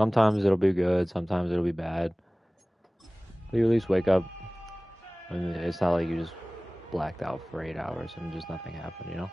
Sometimes it'll be good, sometimes it'll be bad. But you at least wake up, and it's not like you just blacked out for 8 hours and just nothing happened, you know?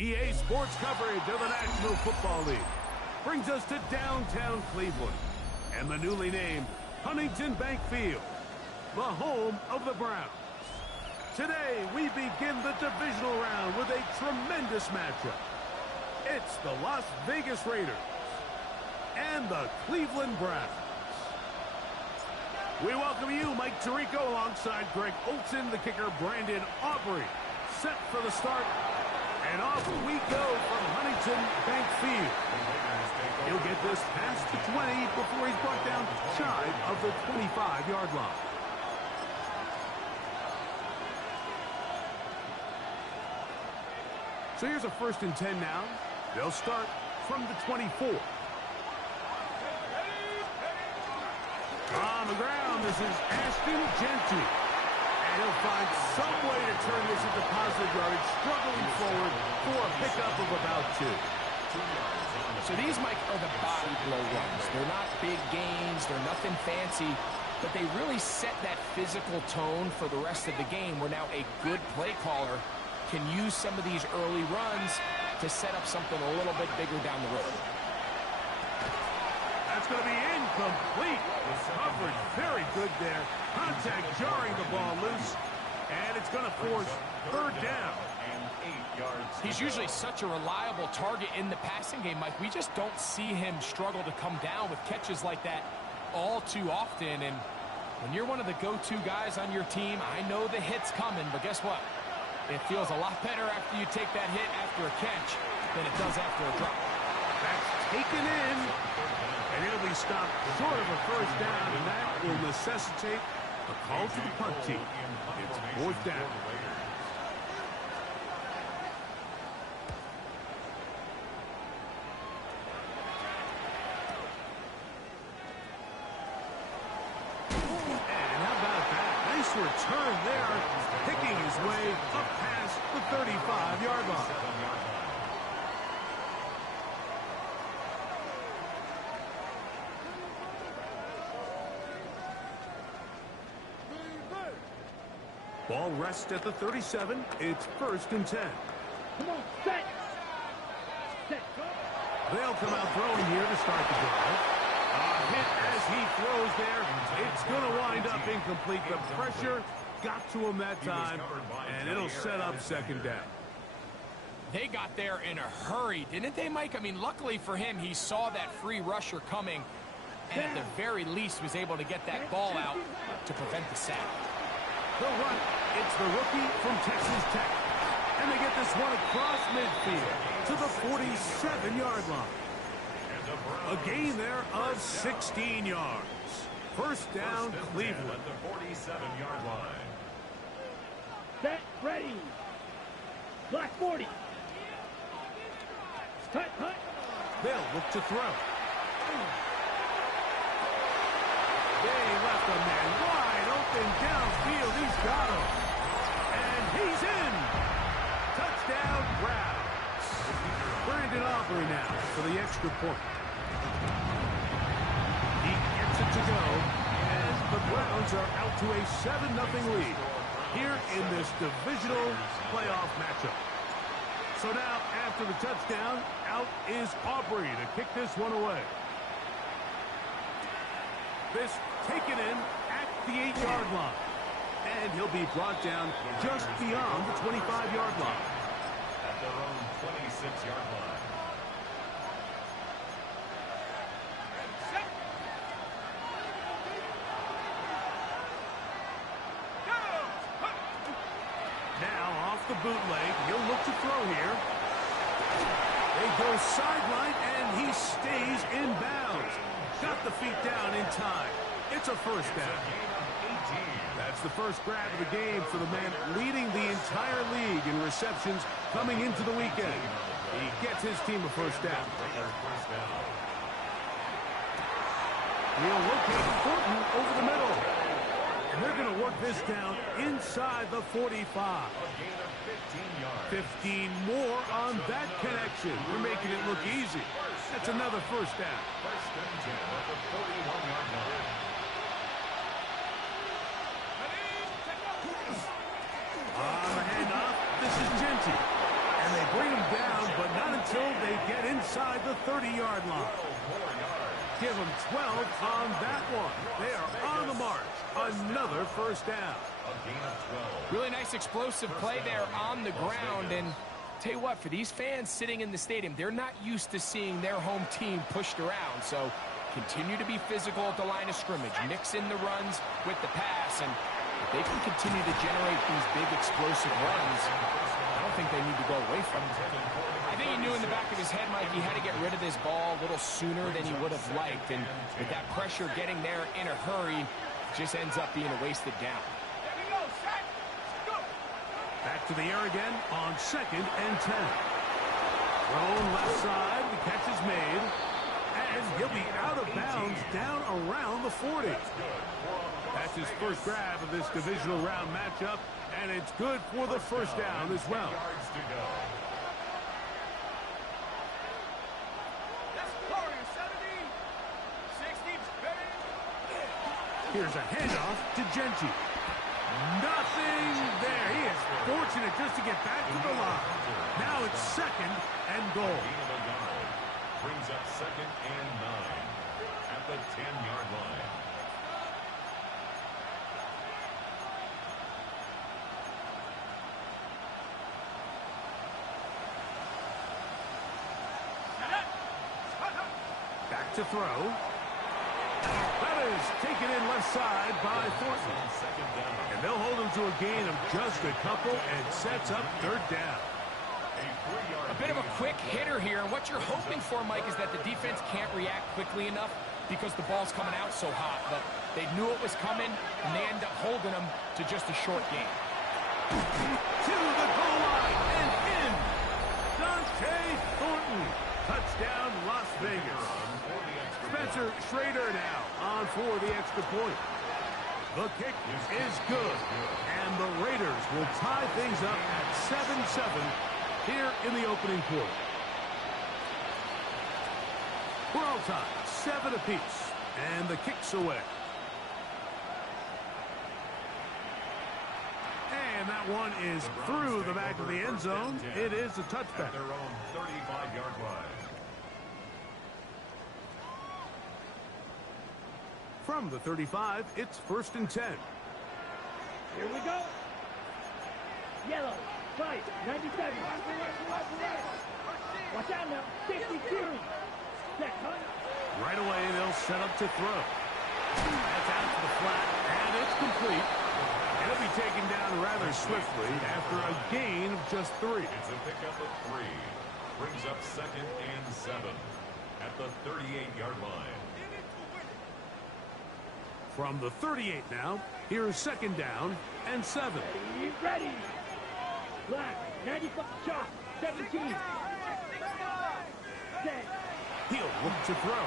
EA Sports coverage of the National Football League brings us to downtown Cleveland and the newly named Huntington Bank Field, the home of the Browns. Today, we begin the divisional round with a tremendous matchup. It's the Las Vegas Raiders and the Cleveland Browns. We welcome you, Mike Tirico, alongside Greg Olson, the kicker, Brandon Aubrey. Set for the start. And off we go from Huntington Bank Field. He'll get this past the 20 before he's brought down shy of the 25-yard line. So here's a 1st and 10 now. They'll start from the 24. On the ground, this is Ashton Genty. He'll find some way to turn this into positive yardage, struggling forward for a pickup of about 2. So these, Mike, are the body blow runs. They're not big gains. They're nothing fancy. But they really set that physical tone for the rest of the game where now a good play caller can use some of these early runs to set up something a little bit bigger down the road. That's going to be incomplete. Coverage very good there. Contact jarring the ball loose. And it's going to force 3rd down. He's usually such a reliable target in the passing game, Mike. We just don't see him struggle to come down with catches like that all too often. And when you're one of the go-to guys on your team, I know the hit's coming, but guess what? It feels a lot better after you take that hit after a catch than it does after a drop. That's taken in. And it'll be stopped short of a 1st down, and that will necessitate a call to the punt team. It's 4th down. And how about that? Nice return there, picking his way up past the 35-yard line. Ball rests at the 37. It's 1st and 10. Come on, set. Set. They'll come out throwing here to start the drive. A hit as he throws there. It's going to wind up incomplete. The pressure got to him that time, and it'll set up 2nd down. They got there in a hurry, didn't they, Mike? I mean, luckily for him, he saw that free rusher coming, and at the very least was able to get that ball out to prevent the sack. The run, it's the rookie from Texas Tech. And they get this one across midfield to the 47-yard line. A gain there of 16 yards. 1st down, Cleveland. At the 47-yard line. Set. Ready. Black 40. Cut. They'll look to throw. They left a man wide open downfield. He's got him. And he's in. Touchdown, Browns. Brandon Aubrey now for the extra point. He gets it to go. And the Browns are out to a 7-0 lead here in this divisional playoff matchup. So now, after the touchdown, out is Aubrey to kick this one away. This taken in at the 8-yard line. And he'll be brought down just beyond the 25-yard line. At their own 26-yard line. Now off the bootleg, he'll look to throw here. They go sideline, and he stays in bounds. Got the feet down in time. It's a 1st down. That's It's the first grab of the game for the man leading the entire league in receptions coming into the weekend. He gets his team a first down. He'll locate Thornton over the middle. And they're going to work this down inside the 45. 15 more on that connection. We're making it look easy. That's another first down. First and 10 at the 41-yard line. On the handoff, this is Genty. And they bring him down, but not until they get inside the 30-yard line. Give them 12 on that one. They are on the march. Another first down. Really nice explosive play there on the ground. And tell you what, for these fans sitting in the stadium, they're not used to seeing their home team pushed around. So continue to be physical at the line of scrimmage. Mix in the runs with the pass. And if they can continue to generate these big explosive runs, I don't think they need to go away from it. I think he knew in the back of his head, Mike, he had to get rid of this ball a little sooner than he would have liked. And with that pressure getting there in a hurry, just ends up being a wasted down. Back to the air again on 2nd and 10. Thrown left side. The catch is made. And he'll be out of bounds down around the 40. That's his first grab of this divisional round matchup. And it's good for the first down as well. Here's a handoff to Genty. Nothing there. He is fortunate just to get back to the line. Now it's 2nd and goal. Brings up 2nd and 9 at the 10-yard line. Back to throw. That is taken in left side by Thornton. And they'll hold him to a gain of just a couple and sets up 3rd down. A bit of a quick hitter here. And what you're hoping for, Mike, is that the defense can't react quickly enough because the ball's coming out so hot. But they knew it was coming, and they end up holding them to just a short gain. To the goal line and in. Dante Thornton. Touchdown, Las Vegas. Spencer Schrader now on for the extra point. The kick is good. And the Raiders will tie things up at 7-7 here in the opening quarter. We're all tied, 7 apiece. And the kick's away. And that one is through the back of the end zone. It is a touchback. At their own 35-yard line. From the 35, it's 1st and 10. Here we go. Yellow, right, 97. Watch out now, 52. Set, huh? Right away, they'll set up to throw. That's out to the flat, and it's complete. And it'll be taken down rather swiftly after a gain of just 3. It's a pickup of 3. Brings up 2nd and 7 at the 38-yard line. From the 38 now, here's 2nd down and 7. Ready. Black, 95, shot, 17. Set. He'll look to throw.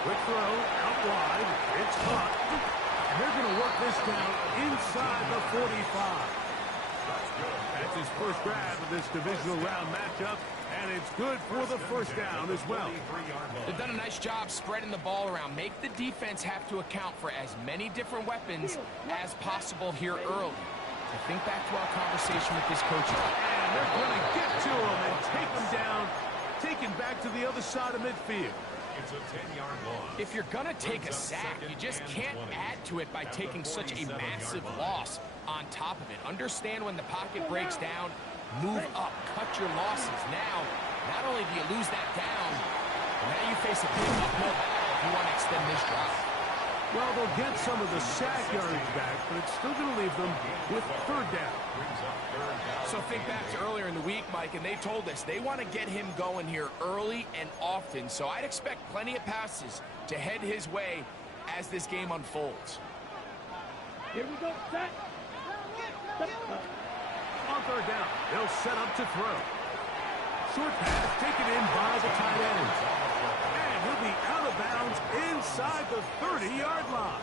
Quick throw, out wide. It's caught. And they're going to work this down inside the 45. That's his first grab of this divisional round matchup, and it's good for the first down as well. They've done a nice job spreading the ball around. Make the defense have to account for as many different weapons as possible here early. I think back to our conversation with this coach. And they're going to get to him and take him down, taken back to the other side of midfield. It's a 10-yard loss. If you're going to take a sack, you just can't add to it by taking such a massive loss on top of it. Understand when the pocket breaks down, move up, cut your losses. Now, not only do you lose that down, but now you face a big uphill battle if you want to extend this drive. Well, they'll get some of the sack yardage back, but it's still going to leave them with 3rd down. So think back to earlier in the week, Mike, and they told us they want to get him going here early and often. So I'd expect plenty of passes to head his way as this game unfolds. Here we go. Set. On third down, they'll set up to throw. Short pass taken in by the tight end. And he'll be out of bounds inside the 30-yard line.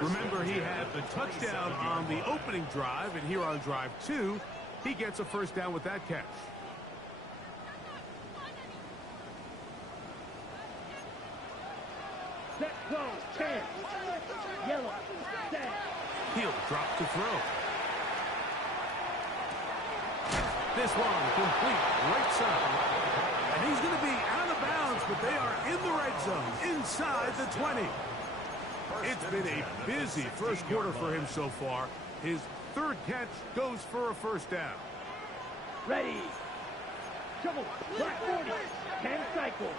Remember, he had the touchdown on the opening drive, and here on drive 2, he gets a first down with that catch. Set. Go. 10. Yellow. Set. He'll drop to throw. This one complete right side. And he's going to be out of bounds, but they are in the red zone inside the 20. It's been a busy first quarter for him so far. His third catch goes for a first down. Ready. Trouble. Black 40. 10 cycle.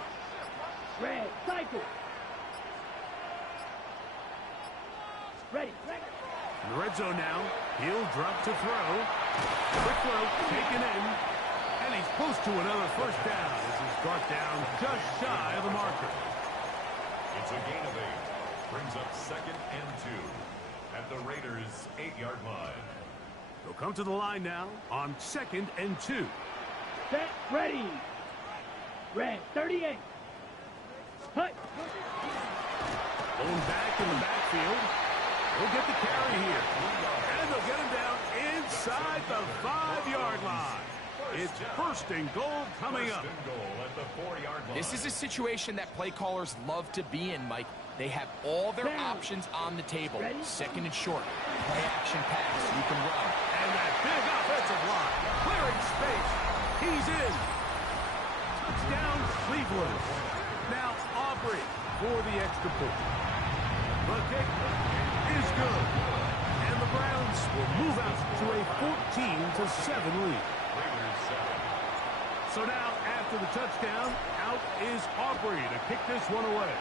Red cycle. Ready. In the red zone now, he'll drop to throw. Quick throw taken in. And he's close to another first down as he's brought down just shy of the marker. It's a gain of 8. Brings up 2nd and 2 at the Raiders' 8-yard line. They'll come to the line now on 2nd and 2. Set. Ready. Red 38. Hut. Going back in the backfield. He'll get the carry here. And they'll get him down inside the 5-yard line. It's first and goal coming up. First and goal at the 4-yard line. This is a situation that play callers love to be in, Mike. They have all their options on the table. Second and short. Play action pass. You can run. And that big offensive line. Clearing space. He's in. Touchdown, Cleveland. Now Aubrey for the extra point. The kick is good. And the Browns will move out to a 14-7 lead. So now, after the touchdown, out is Aubrey to kick this one away.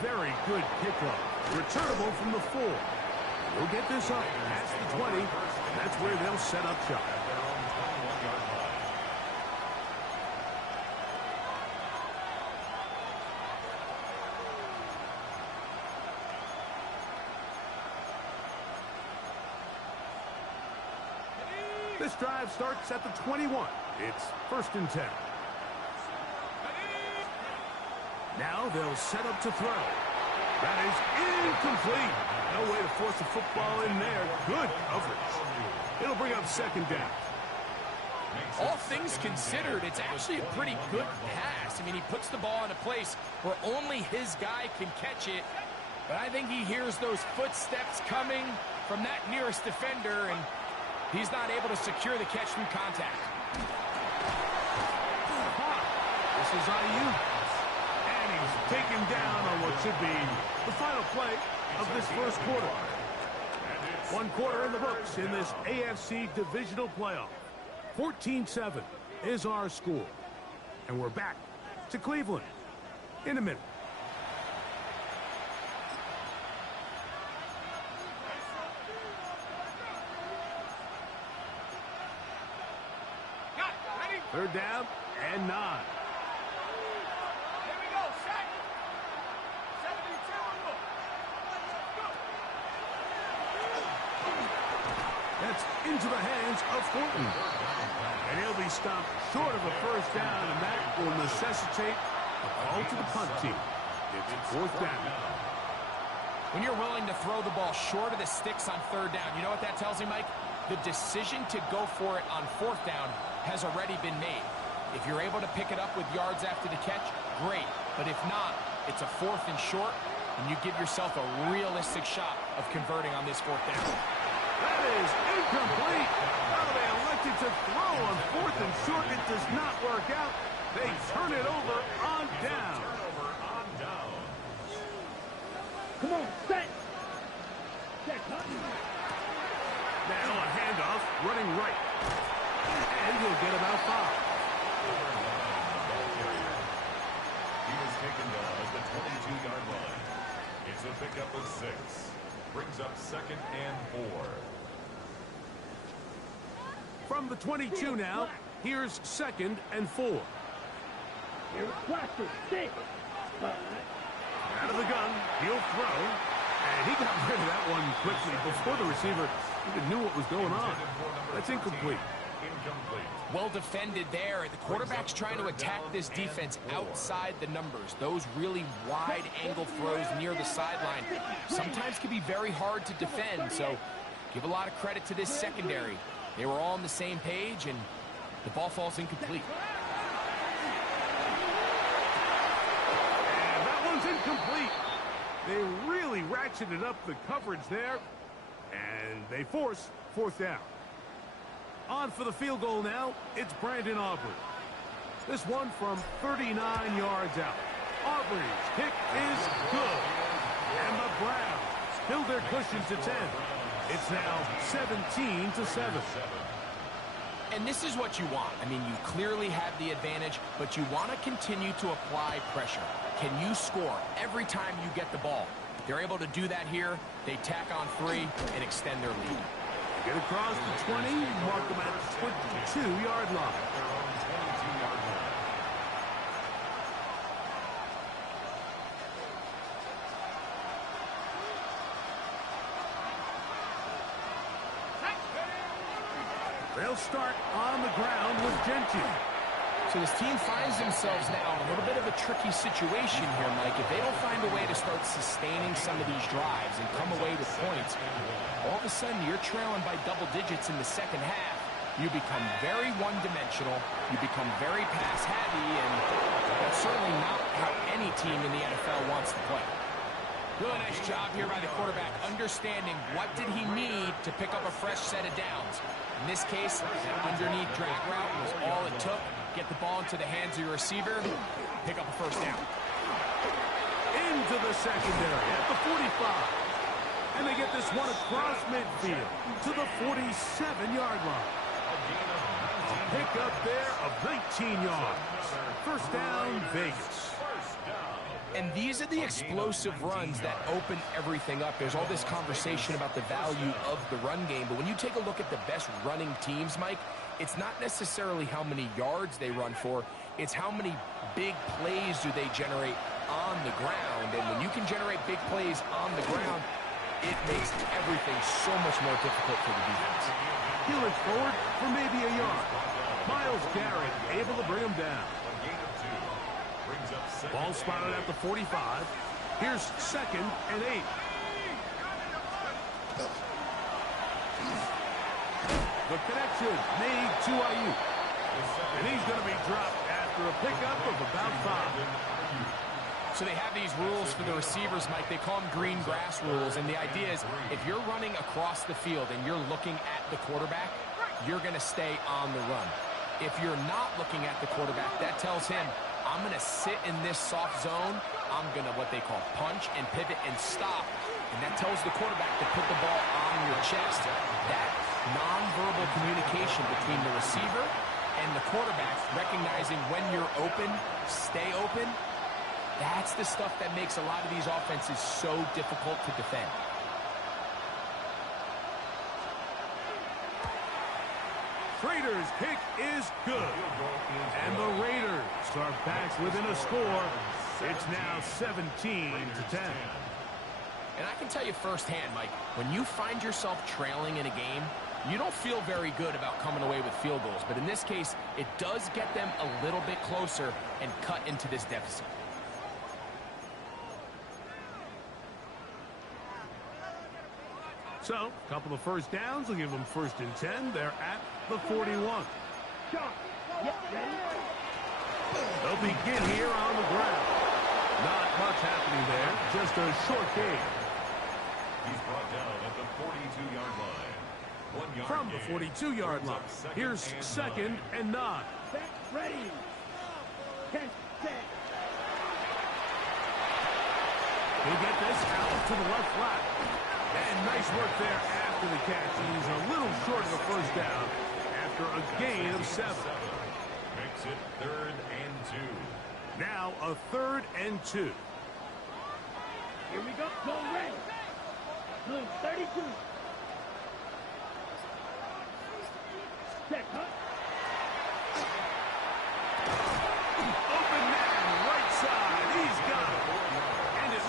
Very good kickoff. Returnable from the 4. We'll get this up past the 20. That's where they'll set up shop. This drive starts at the 21. It's 1st and 10. Now they'll set up to throw. That is incomplete. No way to force the football in there. Good coverage. It'll bring up 2nd down. All things considered, it's actually a pretty good pass. I mean, he puts the ball in a place where only his guy can catch it. But I think he hears those footsteps coming from that nearest defender, and he's not able to secure the catch through contact. This is IU. And he's taken down on what should be the final play of this first quarter. 1 quarter in the books in this AFC divisional playoff. 14-7 is our score. And we're back to Cleveland in a minute. Third down and 9. Here we go, set. 72. That's into the hands of Thornton. And he'll be stopped short of a first down, and that will necessitate a call to the punt team. It's 4th down. When you're willing to throw the ball short of the sticks on 3rd down, you know what that tells me, Mike? The decision to go for it on 4th down has already been made. If you're able to pick it up with yards after the catch, great. But if not, it's a 4th and short, and you give yourself a realistic shot of converting on this 4th down. That is incomplete. Now they elected to throw on 4th and short. It does not work out. They turn it over on down. Come on, set. Set. Now a handoff, running right. And he'll get about 5. He was taken down at the 22-yard line. It's a pickup of 6. Brings up 2nd and 4. From the 22 now, here's 2nd and 4. Here's Blaster. 6. 5. Out of the gun, he'll throw. And he got rid of that one quickly before the receiver even knew what was going on. That's incomplete. Well defended there. The quarterback's trying to attack this defense outside the numbers. Those really wide angle throws near the sideline sometimes can be very hard to defend. So give a lot of credit to this secondary. They were all on the same page, and the ball falls incomplete. And that one's incomplete. They really ratcheted up the coverage there, and they force fourth down. On for the field goal now, it's Brandon Aubrey. This one from 39 yards out. Aubrey's kick is good. And the Browns build their cushion to 10. It's now 17-7. And this is what you want. I mean, you clearly have the advantage, but you want to continue to apply pressure. Can you score every time you get the ball? They're able to do that here. They tack on 3 and extend their lead. Get across the 20, mark them at the 22-yard line. They'll start on the ground with Gentry. So this team finds themselves now in a little bit of a tricky situation here, Mike. If they don't find a way to start sustaining some of these drives and come away with points, all of a sudden you're trailing by double digits in the second half. You become very one-dimensional. You become very pass-heavy, and that's certainly not how any team in the NFL wants to play. Really nice job here by the quarterback, understanding what did he need to pick up a fresh set of downs. In this case, that underneath drag route was all it took. Get the ball into the hands of your receiver, pick up a first down. Into the secondary at the 45. And they get this one across midfield to the 47-yard line. A pick up there of 19 yards. First down, Vegas. And these are the explosive runs that open everything up. There's all this conversation about the value of the run game, but when you take a look at the best running teams, Mike, it's not necessarily how many yards they run for, it's how many big plays do they generate on the ground. And when you can generate big plays on the ground, it makes everything so much more difficult for the defense. He'll look forward for maybe a yard. Myles Garrett able to bring him down. Ball spotted at the 45. Here's 2nd and 8. The connection made to Ayuk. And he's going to be dropped after a pickup of about 5. So they have these rules for the receivers, Mike. They call them green grass rules. And the idea is if you're running across the field and you're looking at the quarterback, you're going to stay on the run. If you're not looking at the quarterback, that tells him, I'm going to sit in this soft zone. I'm going to what they call punch and pivot and stop. And that tells the quarterback to put the ball on your chest. That nonverbal communication between the receiver and the quarterback, recognizing when you're open, stay open, that's the stuff that makes a lot of these offenses so difficult to defend. Raiders kick is good. And the Raiders are back within a score. It's now 17-10. And I can tell you firsthand, Mike, when you find yourself trailing in a game, you don't feel very good about coming away with field goals. But in this case, it does get them a little bit closer and cut into this deficit. So, a couple of first downs will give them 1st and 10. They're at the 41. They'll begin here on the ground. Not much happening there. Just a short gain. He's brought down at the 42-yard line. 1 yard From the 42-yard line. Here's 2nd and 9. Set, ready. 10, set. They get this out to the left flat. And nice work there after the catch. He's a little short of the first down after a gain of 7. Makes it 3rd and 2. Now a 3rd and 2. Here we go. Go red. Blue 32. Set, cut. Open man, right side. He's got it. And it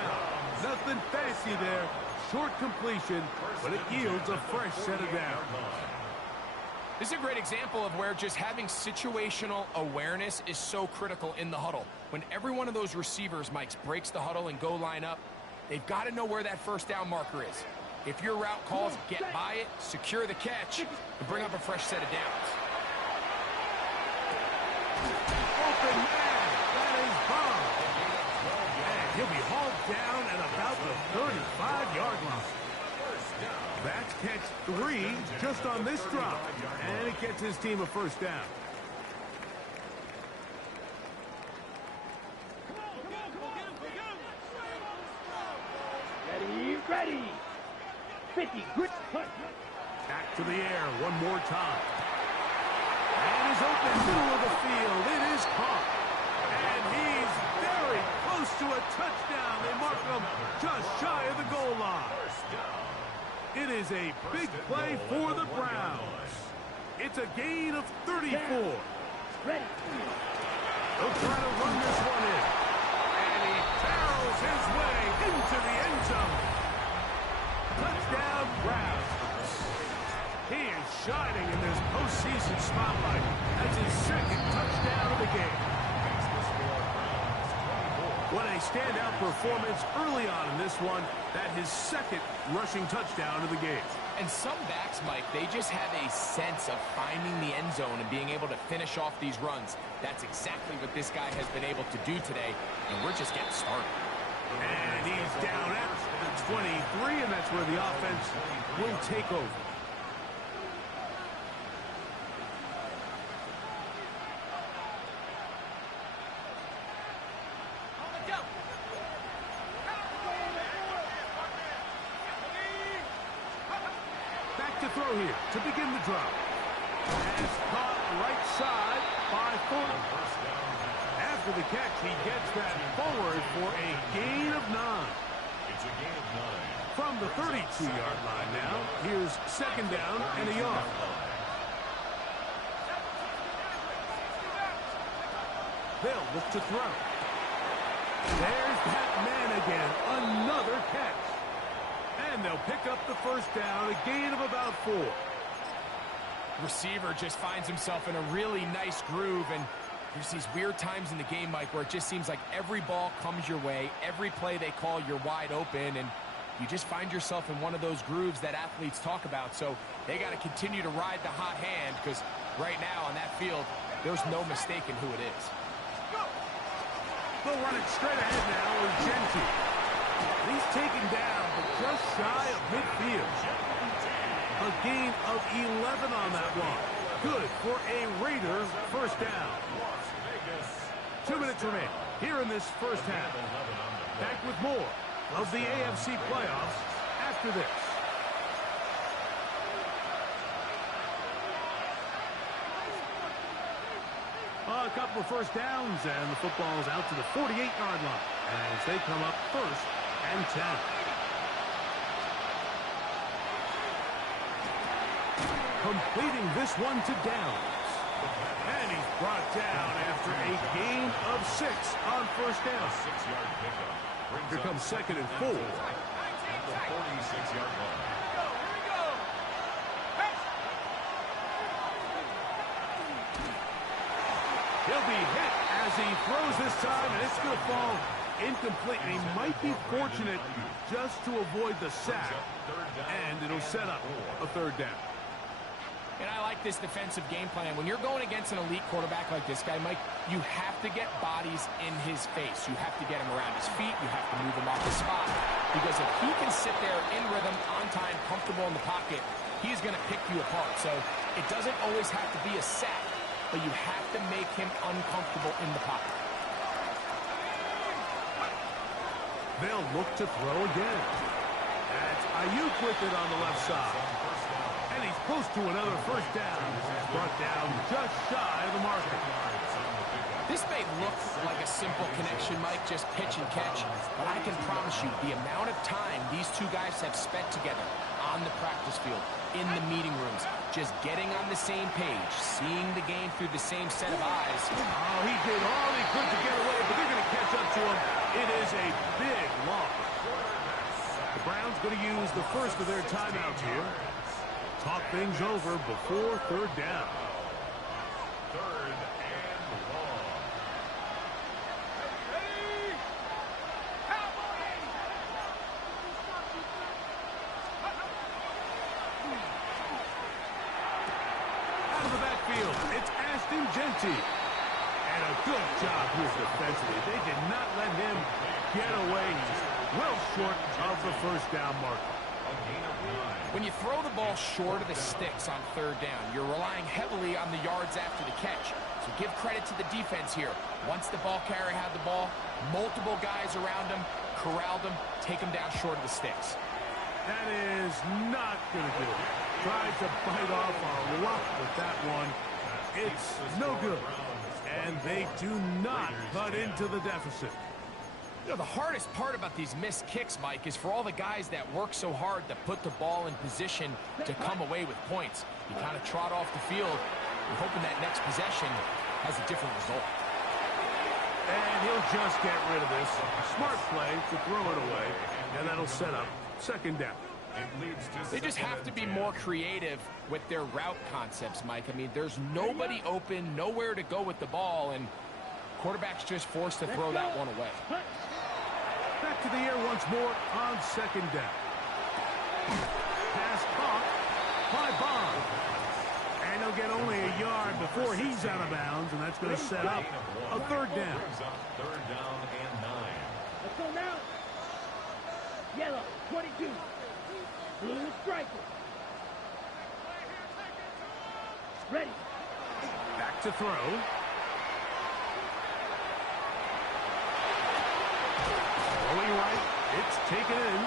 down. Nothing fancy there. Short completion, but it yields a fresh set of downs. This is a great example of where just having situational awareness is so critical in the huddle. When every one of those receivers, Mike, breaks the huddle and go line up, they've got to know where that first down marker is. If your route calls, get by it, secure the catch, and bring up a fresh set of downs. Open man, that is bomb. And he'll be hauled down at about the 35-yard line. That's catch 3 just on this drop. And it gets his team a first down. Ready. 50, good punt. Back to the air one more time. And he's open middle of the field. It is caught. And he's very close to a touchdown. They mark him just shy of the goal line. It is a big play for the Browns. It's a gain of 34. Ready. They'll try to run this one in. And he barrels his way into the end zone. Touchdown, Browns. He is shining in this postseason spotlight. That's his second touchdown of the game. What a standout performance early on in this one. That his second rushing touchdown of the game. And some backs, Mike, they just have a sense of finding the end zone and being able to finish off these runs. That's exactly what this guy has been able to do today, and we're just getting started. And he's down at the 23, and that's where the offense will take over. Back to throw here to begin the drop. And it's caught right side by Fulton. After the catch, he gets that forward for a gain of 9. It's a gain of 9. From the 32-yard line now, here's second down and a yard. They'll look to throw. There's that man again, another catch. And they'll pick up the first down, a gain of about 4. Receiver just finds himself in a really nice groove, and there's these weird times in the game, Mike, where it just seems like every ball comes your way, every play they call, you're wide open, and you just find yourself in one of those grooves that athletes talk about. So they got to continue to ride the hot hand, because right now on that field, there's no mistaking who it is. They'll run it straight ahead now with Gentry. He's taken down, but just shy of midfield. A gain of 11 on that one. Good for a Raiders first down. 2 minutes remain here in this first half. Back with more of the AFC playoffs after this. A couple of first downs, and the football's out to the 48-yard line as they come up first and 10. Completing this one to Downs. And he's brought down after a gain of 6 on first down. 6-yard pickup. Here comes second and 4. At the 46-yard line. He'll be hit as he throws this time, and it's going to fall incomplete. And he might be fortunate just to avoid the sack, and it'll set up a third down. And I like this defensive game plan. When you're going against an elite quarterback like this guy, Mike, you have to get bodies in his face. You have to get him around his feet. You have to move him off the spot. Because if he can sit there in rhythm, on time, comfortable in the pocket, he's going to pick you apart. So it doesn't always have to be a sack, but you have to make him uncomfortable in the pocket. They'll look to throw again. That's Ayuk with it on the left side. And he's close to another first down. Brought down just shy of the marker. This may look like a simple connection, Mike, just pitch and catch, but I can promise you the amount of time these two guys have spent together on the practice field, in the meeting rooms, just getting on the same page, seeing the game through the same set of eyes. Oh, he did all he could to get away, but they're going to catch up to him. It is a big loss. The Browns going to use the first of their timeouts here. Talk things over before third down. Third and long. Out of the backfield, it's Ashton Genty. And a good job here defensively. They did not let him get away. He's well short of the first down marker. When you throw the ball short of the sticks on third down, you're relying heavily on the yards after the catch. So give credit to the defense here. Once the ball carrier had the ball, multiple guys around him, corralled him, take him down short of the sticks. That is not going to do it. Tried to bite off a lot with that one. It's no good. And they do not cut into the deficit. You know, the hardest part about these missed kicks, Mike, is for all the guys that work so hard to put the ball in position to come away with points. You kind of trot off the field, you're hoping that next possession has a different result. And he'll just get rid of this. Smart play to throw it away. And that'll set up second down. They just have to be more creative with their route concepts, Mike. I mean, there's nobody open, nowhere to go with the ball, and quarterback's just forced to throw that one away. Back to the air once more on second down. Pass caught by Bond. And he'll get only a yard before he's out of bounds, and that's going to set up a third down. Third down and 9. Let's go now. Yellow, 22. Blue striker. Ready. Back to throw. Rolling right. It's taken in.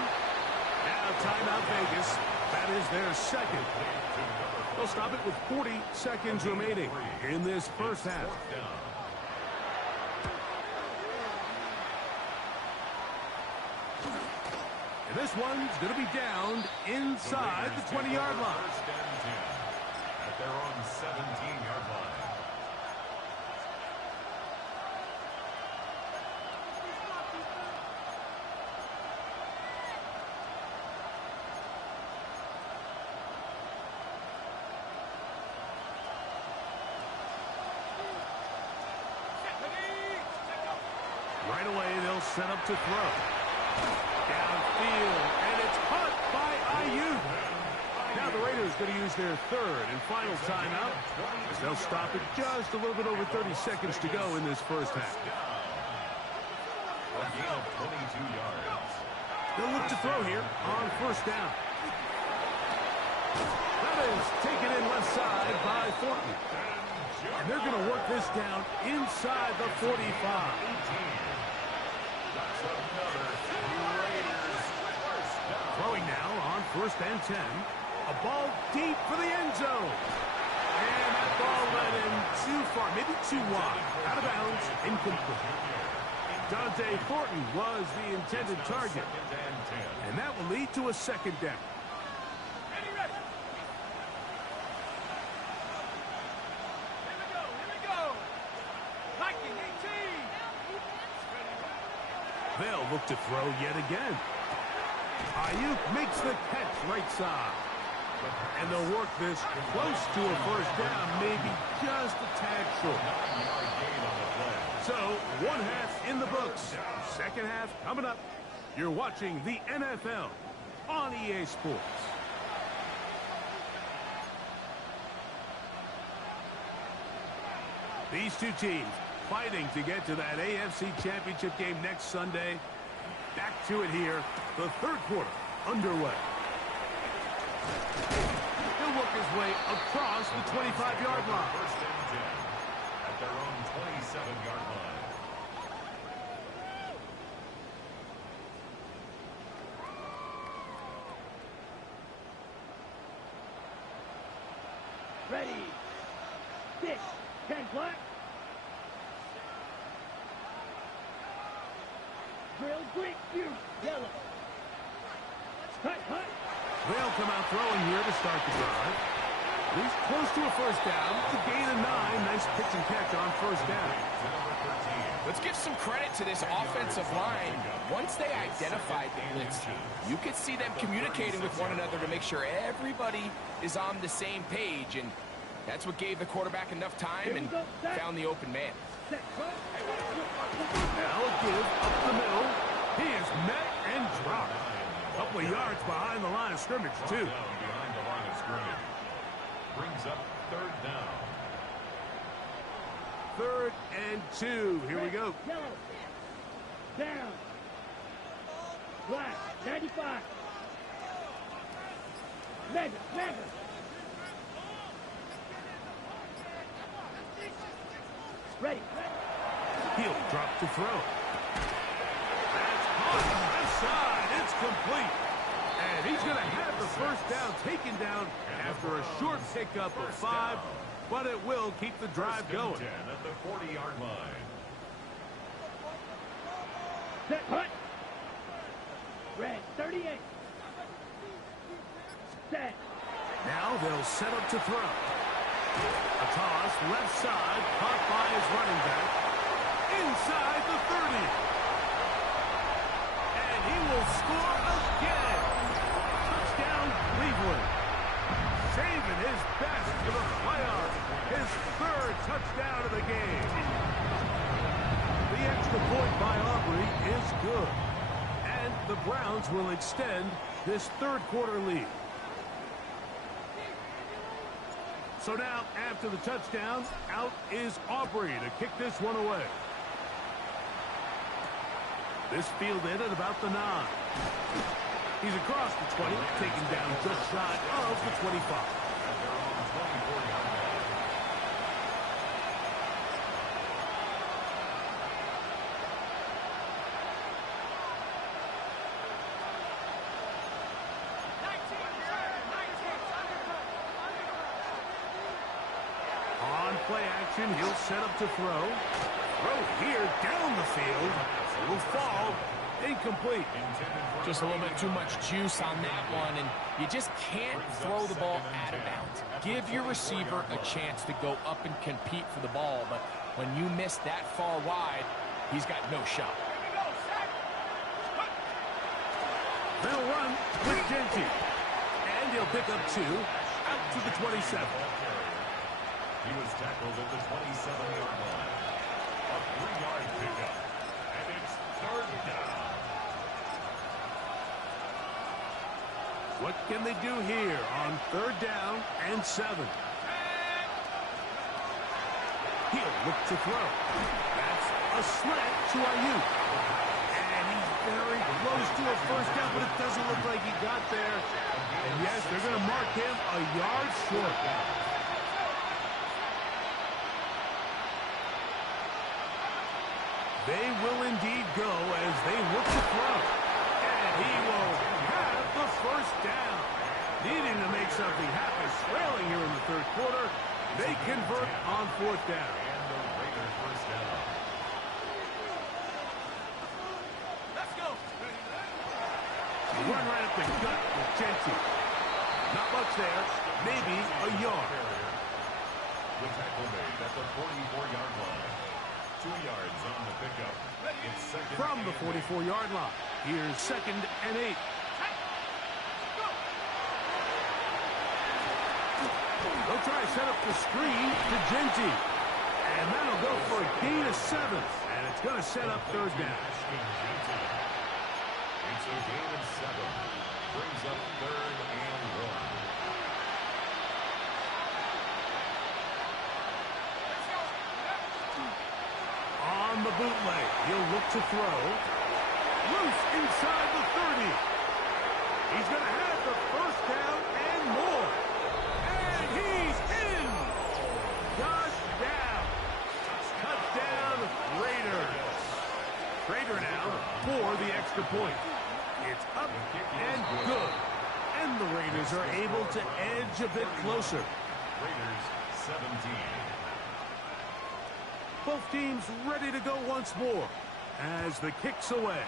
Now timeout Vegas. That is their second. They'll stop it with 40 seconds remaining in this first half. And this one's going to be downed inside the 20-yard line. At their own 17-yard line. Right away, they'll set up to throw. Downfield, and it's caught by Ayuk. Now the Raiders going to use their third and final timeout. They'll stop it just a little bit over 30 seconds to go in this first half. A gain of 22 yards. They'll look to throw here on first down. That is taken in left side by Thornton. And they're going to work this down inside the 45. Throwing now on first and 10. A ball deep for the end zone. And that ball led him too far, maybe too wide. Out of bounds, incomplete. Dante Thornton was the intended target. And that will lead to a second down. They'll look to throw yet again. Ayuk makes the catch right side. And they'll work this close to a first down, maybe just a tad short. So, one half in the books. Second half coming up. You're watching the NFL on EA Sports. These two teams fighting to get to that AFC Championship game next Sunday. Back to it here. The third quarter underway. He'll work his way across the 25-yard line. First and 10 at their own 27-yard line. Ready. Dish. 10 black. Drill, grit, you. Yellow. Hut, hut. They'll come out throwing here to start the drive. He's close to a first down. The gain of 9. Nice pitch and catch on first down. Let's give some credit to this offensive line. Once they identified the blitz, you could see them communicating with one another to make sure everybody is on the same page, and that's what gave the quarterback enough time and found the open man. Now a give up the middle. He is met and dropped. A couple of yards behind the line of scrimmage, too. Behind the line of scrimmage. Brings up third down. 3rd and 2. Here we go. Yellow. Down. Black. 95. Mega. Ready. He'll drop to throw. That's caught. Left side. It's complete. And he's going to have the first down taken down after a short pickup of 5, but it will keep the drive going. 10 at the 40-yard line. Set. Hut. Red. 38. Set. Now they'll set up to throw. A toss, left side, caught by his running back. Inside the 30. And he will score again. Touchdown, Cleveland. Saving his best for the playoffs. His 3rd touchdown of the game. The extra point by Aubrey is good. And the Browns will extend this 3rd quarter lead. So now, after the touchdown, out is Aubrey to kick this one away. This fielded at about the 9. He's across the 20, taken down just shy of the 25. On play action, he'll set up to throw. Throw here down the field. It will fall. Incomplete. Just a little bit too much juice on that one, and you just can't throw the ball out of bounds. Give your receiver a chance to go up and compete for the ball, but when you miss that far wide, he's got no shot. They'll run with Genty. And he'll pick up 2 out to the 27. He was tackled at the 27-yard line. A 3-yard pickup. And it's 3rd down. What can they do here on 3rd down and 7? He'll look to throw. That's a slant to Ayuk. And he's very close to a first down, but it doesn't look like he got there. And yes, they're going to mark him a yard short. They will indeed go as they look to throw. And he will have the first down. Needing to make something happen, trailing here in the 3rd quarter. They convert on 4th down. And the Raiders first down. Let's go. Run right up the gut with Genty. Not much there. Maybe a yard. The tackle made at the 44-yard line. 2 yards on the pickup. It's 2nd From the and 44-yard line. Here's 2nd and 8. They'll try to set up the screen to Genty. And that'll go for a gain of 7. And it's going to set up 3rd down. It's a gain of 7. Brings up 3rd and 1. On the bootleg, he'll look to throw. Loose inside the 30. He's going to have the first down and more. And he's in. Touchdown. Touchdown, Raiders. Raider now for the extra point. It's up and good. And the Raiders are able to edge a bit closer. Raiders 17. Both teams ready to go once more as the kick's away.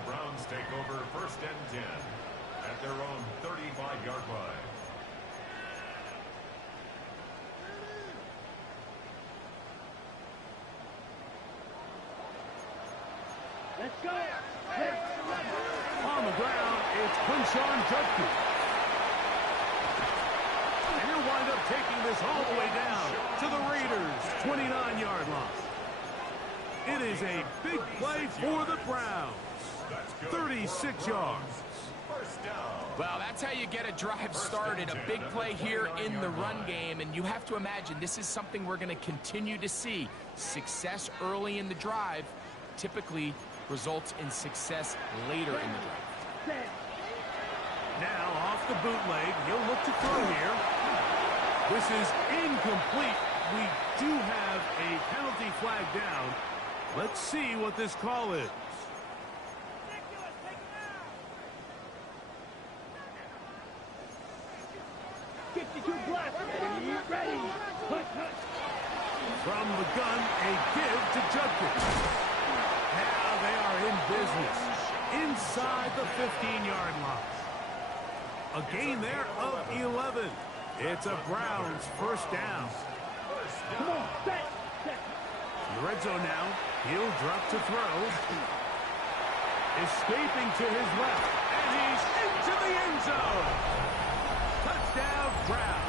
the Browns take over 1st and 10 at their own 35-yard line. Let's go. On the ground, it's Quinshawn Judkins. And he'll wind up taking this all the way down to the Raiders' 29-yard line. It is a big play for the Browns. 36 yards. Well, that's how you get a drive started. A big play here in the run game. And you have to imagine this is something we're going to continue to see. Success early in the drive typically results in success later in the drive. Now off the bootleg, he'll look to throw here. This is incomplete. We do have a penalty flag down. Let's see what this call is. Ready. From the gun, a give to Judkins. Now they are in business inside the 15-yard line. A gain there of 11. It's a Browns first down. Come on, set. In the red zone now, he'll drop to throw. Escaping to his left, and he's into the end zone. Touchdown, Browns.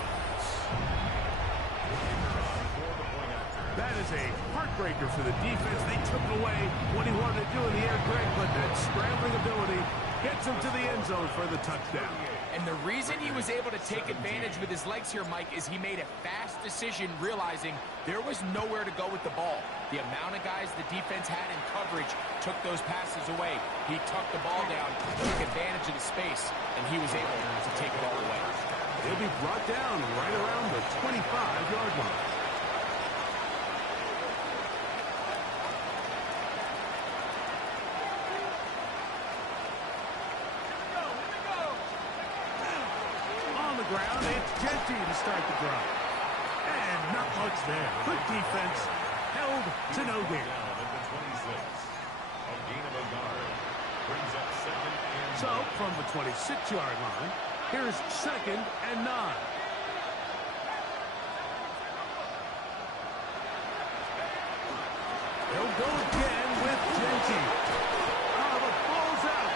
That is a heartbreaker for the defense. They took it away what he wanted to do in the air, Greg, but that scrambling ability gets him to the end zone for the touchdown. And the reason he was able to take advantage with his legs here, Mike, is he made a fast decision realizing there was nowhere to go with the ball. The amount of guys the defense had in coverage took those passes away. He tucked the ball down, took advantage of the space, and he was able to take it all away. He'll be brought down right around the 25-yard line. Ground, it's Genty to start the drive. And not much there. Good defense. Held to no gain. So, from the 26-yard line, here's 2nd and 9. They'll go again with Genty. Oh, the ball's out.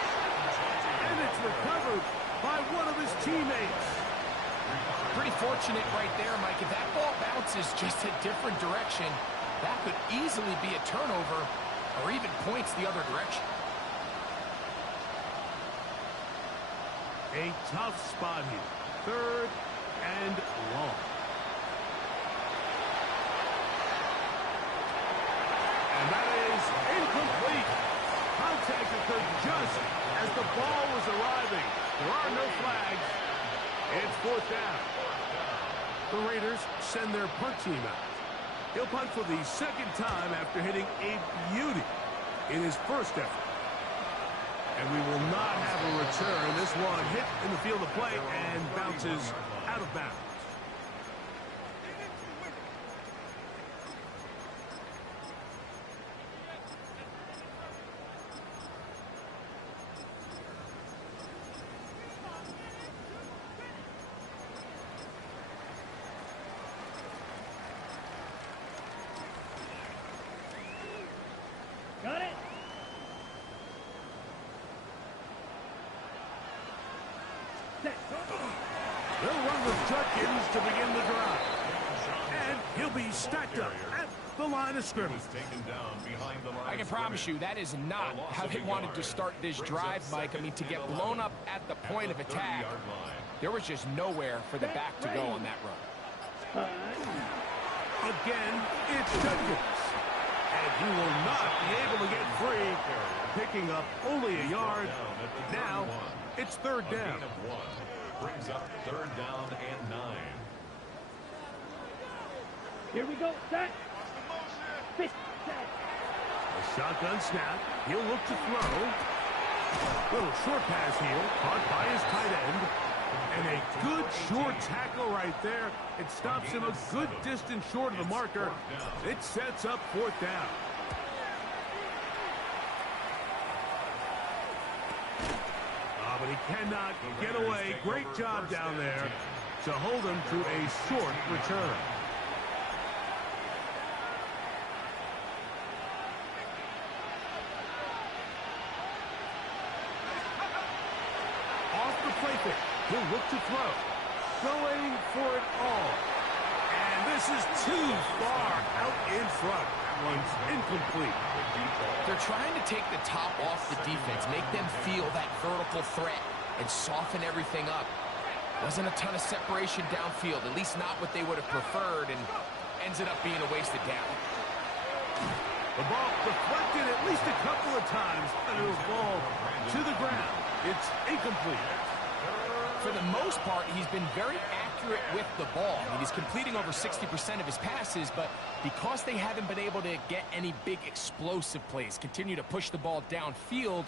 And it's recovered by one of his teammates. Pretty fortunate right there, Mike. If that ball bounces just a different direction, that could easily be a turnover or even points the other direction. A tough spot here. 3rd and long. And that is incomplete. Contact occurred just as the ball was arriving. There are no flags. It's 4th down. The Raiders send their punt team out. He'll punt for the 2nd time after hitting a beauty in his first effort. And we will not have a return. This one hit in the field of play and bounces out of bounds. Got it. They'll run with Judkins to begin the drive. And he'll be stacked up at the line of scrimmage. I can promise you that is not how they wanted to start this drive, Mike. I mean, to get blown up at the point of attack, there was just nowhere for the back to go on that run. Again, it's Judkins. And he will not be able to get free, picking up only a yard. Now, it's 3rd down. Brings up 3rd down and 9. Here we go. Set. Set. A shotgun snap. He'll look to throw. Little short pass here. Caught by his tight end. And a good short tackle right there. It stops him a good distance short of the marker. It sets up 4th down. but he cannot get away. Great job down there to hold him to a short return. Off the play pick. He'll look to throw. Going for it all. And this is too far out in front. That one's incomplete. They're trying to take the top off the defense, make them feel that vertical threat, and soften everything up. Wasn't a ton of separation downfield, at least not what they would have preferred, and ends it up being a wasted down. The ball deflected at least a couple of times, and it'll fall to the ground. It's incomplete. For the most part, he's been very accurate with the ball. I mean, he's completing over 60% of his passes, but because they haven't been able to get any big explosive plays, continue to push the ball downfield,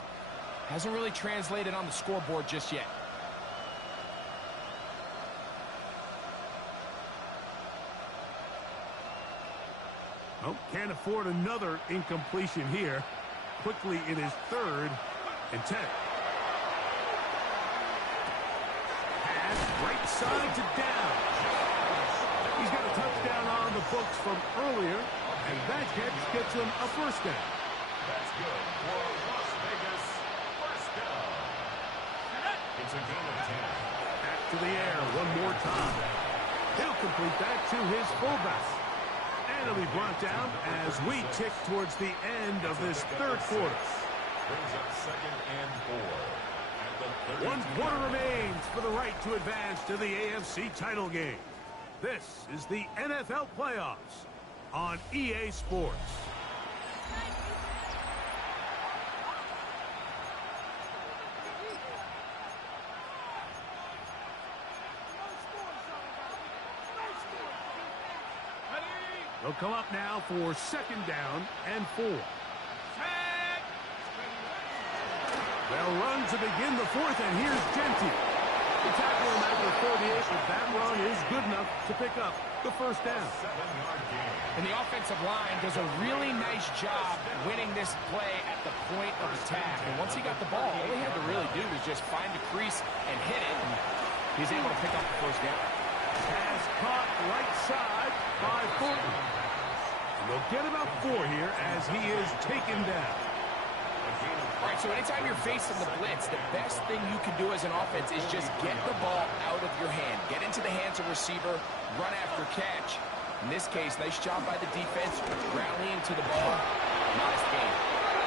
hasn't really translated on the scoreboard just yet. Oh, can't afford another incompletion here. Quickly in his 3rd and 10. Pass right side to down. He's got a touchdown on the books from earlier, and that catch gets him a first down. That's good for Las Vegas. First down. It's a gain of 10. Back to the air one more time. He'll complete that to his fullback. And he'll be brought down as we tick towards the end of this 3rd quarter. Brings up 2nd and 4. At the 1 quarter remains for the right to advance to the AFC title game. This is the NFL playoffs on EA Sports. They'll come up now for 2nd down and 4. They'll run to begin the 4th, and here's Genty. They tackle him at the 48, but that run is good enough to pick up the first down. 7-yard gain. And the offensive line does a really nice job winning this play at the point of attack. And once he got the ball, all he had to really do was just find a crease and hit it. And he's able to pick up the first down. Pass caught right side by Thornton. And they'll get about 4 here as he is taken down. All right, so anytime you're facing the blitz, the best thing you can do as an offense is just get the ball out of your hand. Get into the hands of receiver, run after catch. In this case, nice job by the defense, rallying to the ball. Nice gain.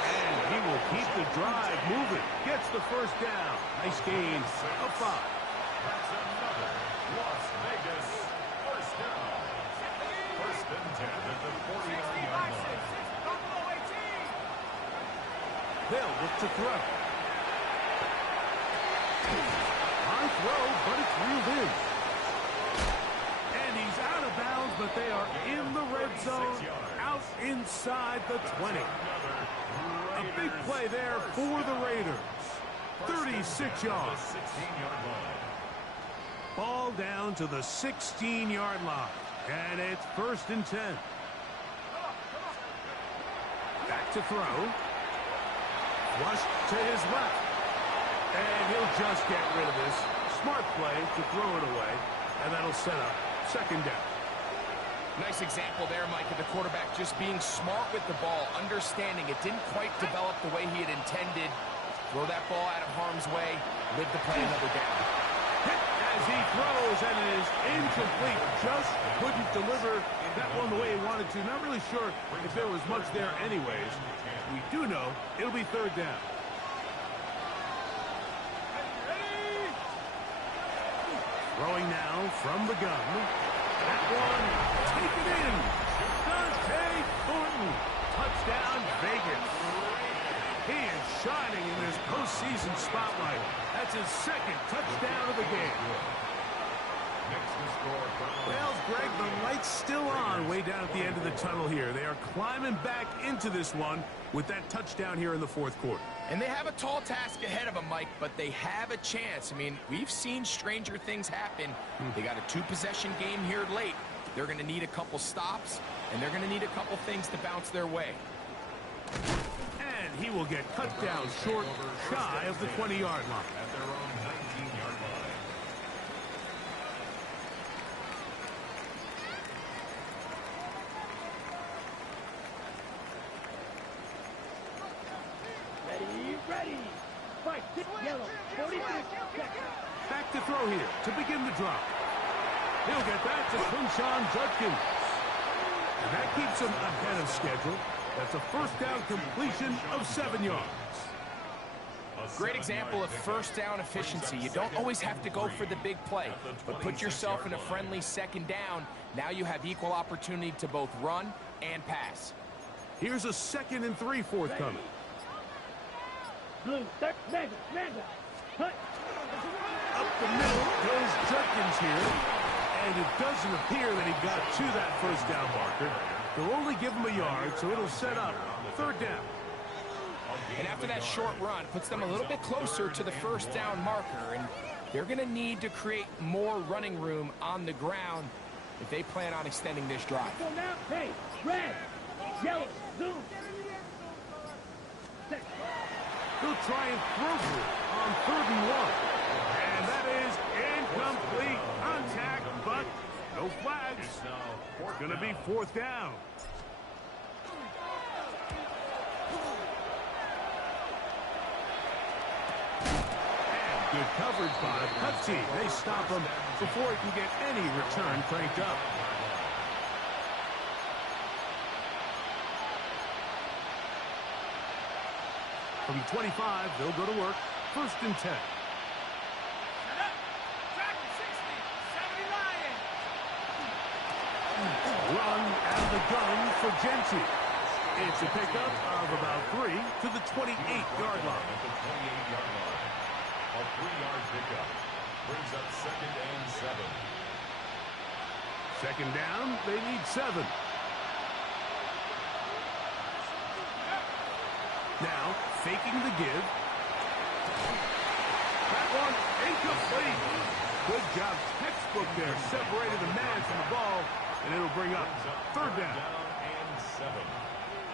And he will keep the drive moving. Gets the first down. Nice gain of 5. That's another Las Vegas first down. 1st and 10 at the 49-yard line. They'll look to throw. High throw, but it's reeled in. And he's out of bounds, but they are in the red zone, out inside the 20. A big play there for the Raiders. 36 yards. 16-yard line. Ball down to the 16-yard line. And it's 1st and 10. Back to throw. Flush to his left. And he'll just get rid of this. Smart play to throw it away. And that'll set up 2nd down. Nice example there, Mike, of the quarterback just being smart with the ball, understanding it didn't quite develop the way he had intended. Throw that ball out of harm's way, live to play another down. Hit as he throws, and it is incomplete. Just couldn't deliver that one the way he wanted to. Not really sure if there was much there anyways. We do know it'll be 3rd down. Throwing now from the gun. That one taken in. Dante Thornton. Touchdown, Vegas. He is shining in this postseason spotlight. That's his 2nd touchdown of the game. Well, Greg, the light's still on way down at the end of the tunnel here. They are climbing back into this one with that touchdown here in the 4th quarter. And they have a tall task ahead of them, Mike, but they have a chance. I mean, we've seen stranger things happen. They got a 2-possession game here late. They're going to need a couple stops, and they're going to need a couple things to bounce their way. And he will get cut down short, shy of the 20-yard line. At their own 19-yard line. Ready. Fight. Yellow. 46 seconds. Back to throw here to begin the drop. He'll get back to Quinshon Judkins. And that keeps him ahead of schedule. That's a first down completion of 7 yards. Great example of first down efficiency. You don't always have to go for the big play, but put yourself in a friendly second down. Now you have equal opportunity to both run and pass. Here's a 2nd and 3 forthcoming. Blue. Mega. Hut. Up the middle goes Judkins here. And it doesn't appear that he got to that first down marker. They'll only give him a yard, so it'll set up 3rd down. And after that short run, puts them a little bit closer to the first down marker. And they're going to need to create more running room on the ground if they plan on extending this drive. Go now. Hey, red. Yellow. Zoom. He'll try and throw through on 3rd and 1. And that is incomplete contact, but no flags. It's going to be 4th down. And good coverage by the cut team. They stop him before he can get any return cranked up. From 25, they'll go to work. 1st and 10. Run out of the gun for Genty. It's a pickup of about 3 to the 28-yard line. At the 28-yard line. A 3-yard pickup. Brings up 2nd and 7. 2nd down, they need 7. Now, faking the give. That one incomplete. Good job, textbook there. Separated the man from the ball, and it'll bring up 3rd down. And 7.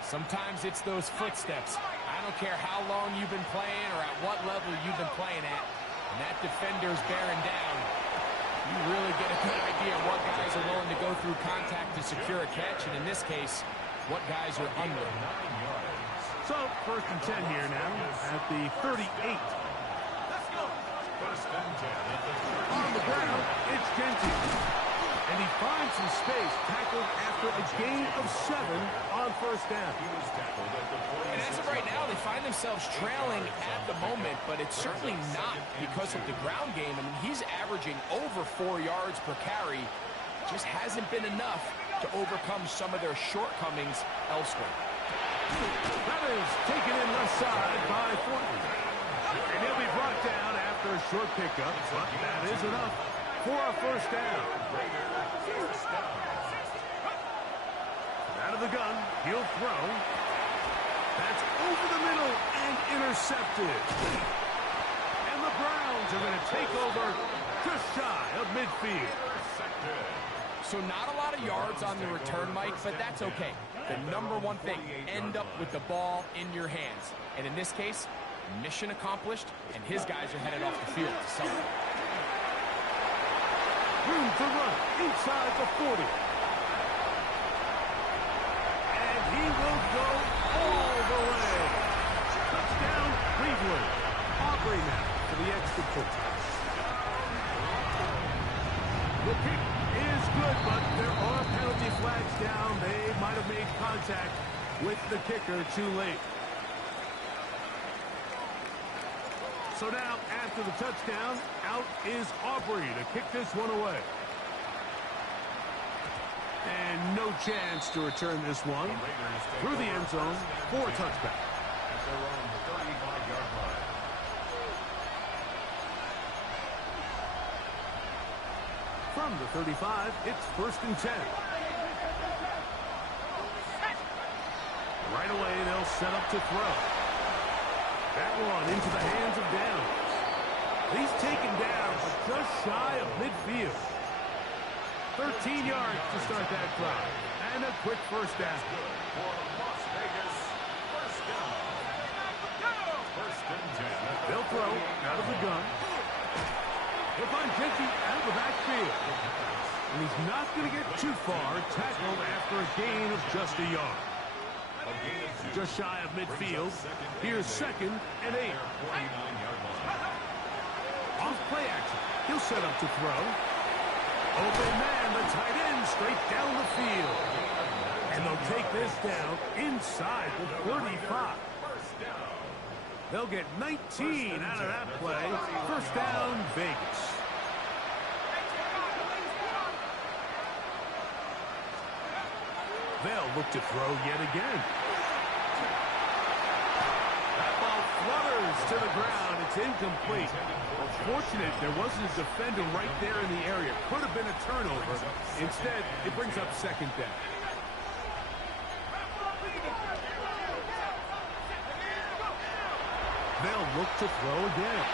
Sometimes it's those footsteps. I don't care how long you've been playing or at what level you've been playing at. And that defender's bearing down. You really get a good idea of what guys are willing to go through contact to secure a catch. And in this case, what guys are under. 9 yards. So, 1st and 10 here now at the 38. First and 10 at the 38. On the ground, it's Genty. And he finds some space, tackled after a gain of 7 on 1st down. He was tackled at the 46. And as of right now, they find themselves trailing at the moment, but it's certainly not because of the ground game. I mean, he's averaging over 4 yards per carry. Just hasn't been enough to overcome some of their shortcomings elsewhere. That is taken in left side by Fortin. And he'll be brought down after a short pickup, but that is enough for a 1st down. Out of the gun, he'll throw. That's over the middle and intercepted. And the Browns are going to take over just shy of midfield. So not a lot of yards on the return, Mike, but that's okay. The number one thing, end up with the ball in your hands. And in this case, mission accomplished, and his guys are headed off the field to celebrate. Room to run inside the 40. And he will go all the way. Touchdown, Cleveland. Aubrey now for the extra point. The kick is good, but there are penalty flags down. They might have made contact with the kicker too late. So now, after the touchdown, out is Aubrey to kick this one away. And no chance to return this one through the end zone for a touchback. At their own 35-yard line. From the 35, it's 1st and 10. Right away, they'll set up to throw. That one into the hands of Downs. He's taken down, but just shy of midfield. 13 yards to start that drive. And a quick 1st down. For Las Vegas, 1st down. throw out of the gun. He'll find Genty out of the backfield. And he's not going to get too far, tackled after a gain of just a yard. Just shy of midfield. Here's 2nd and 8. Off play action. He'll set up to throw. Open man, the tight end, straight down the field. And they'll take this down inside the 35. They'll get 19 out of that play. First down, Vegas. They'll look to throw yet again. That ball flutters to the ground. It's incomplete. Fortunate there wasn't a defender right there in the area. Could have been a turnover. Instead, it brings up 2nd down. They'll look to throw again.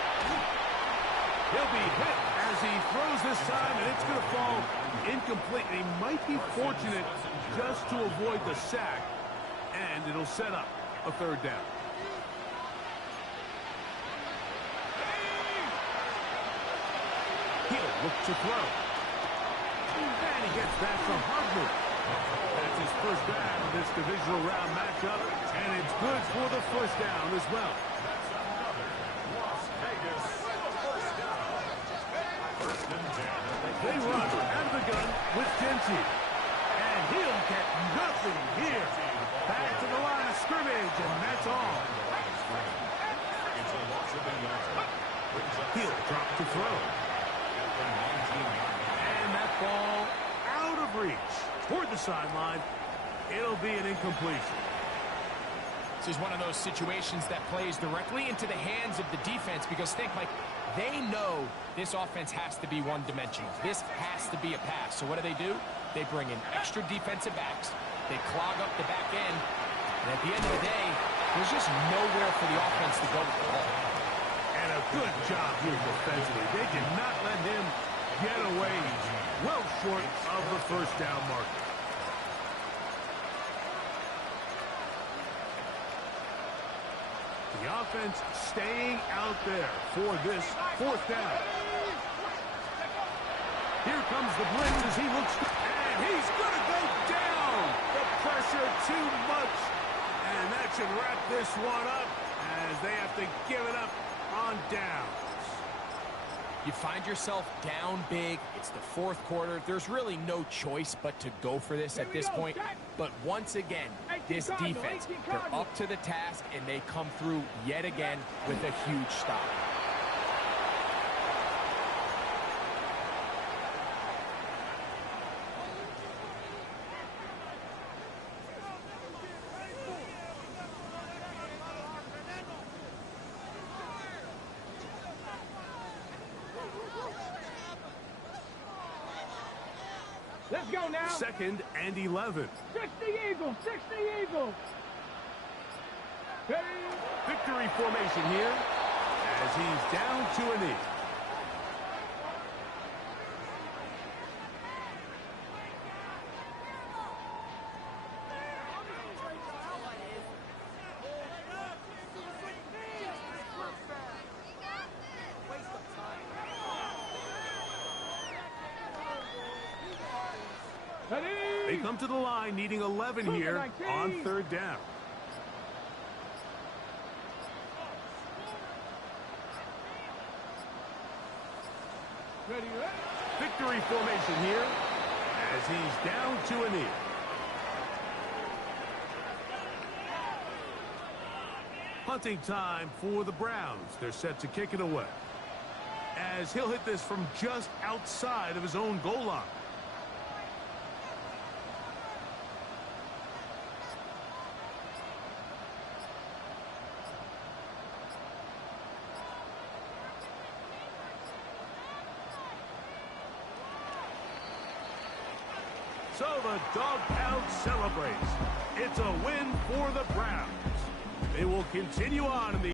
He'll be hit as he throws this time, and it's going to fall incomplete. He might be fortunate just to avoid the sack, and it'll set up a 3rd down. He'll look to throw. And he gets that from Hardman. That's his first down of this divisional round matchup, and it's good for the first down as well. They run out of the gun with Genty. And he'll get nothing here. Back to the line of scrimmage, and that's all. He'll drop to throw. And that ball out of reach. Toward the sideline. It'll be an incompletion. This is one of those situations that plays directly into the hands of the defense because think, Mike, they know this offense has to be one-dimensional. This has to be a pass. So what do? They bring in extra defensive backs. They clog up the back end. And at the end of the day, there's just nowhere for the offense to go with the ball. And a good job here defensively. They did not let him get away well short of the first down marker. The offense staying out there for this 4th down. Here comes the blitz as he looks, and he's going to go down. The pressure too much, and that should wrap this one up as they have to give it up on downs. You find yourself down big. It's the 4th quarter. There's really no choice but to go for this at this point. But once again, this defense, they're up to the task, and they come through yet again with a huge stop. Let's go now. 2nd and 11. 60 Eagles, 60 Eagles. Ready? Victory formation here as he's down to a knee. They come to the line needing 11 here on 3rd down. Ready? Victory formation here as he's down to a knee. Punting time for the Browns. They're set to kick it away as he'll hit this from just outside of his own goal line. So the dog pound celebrates. It's a win for the Browns. They will continue on in the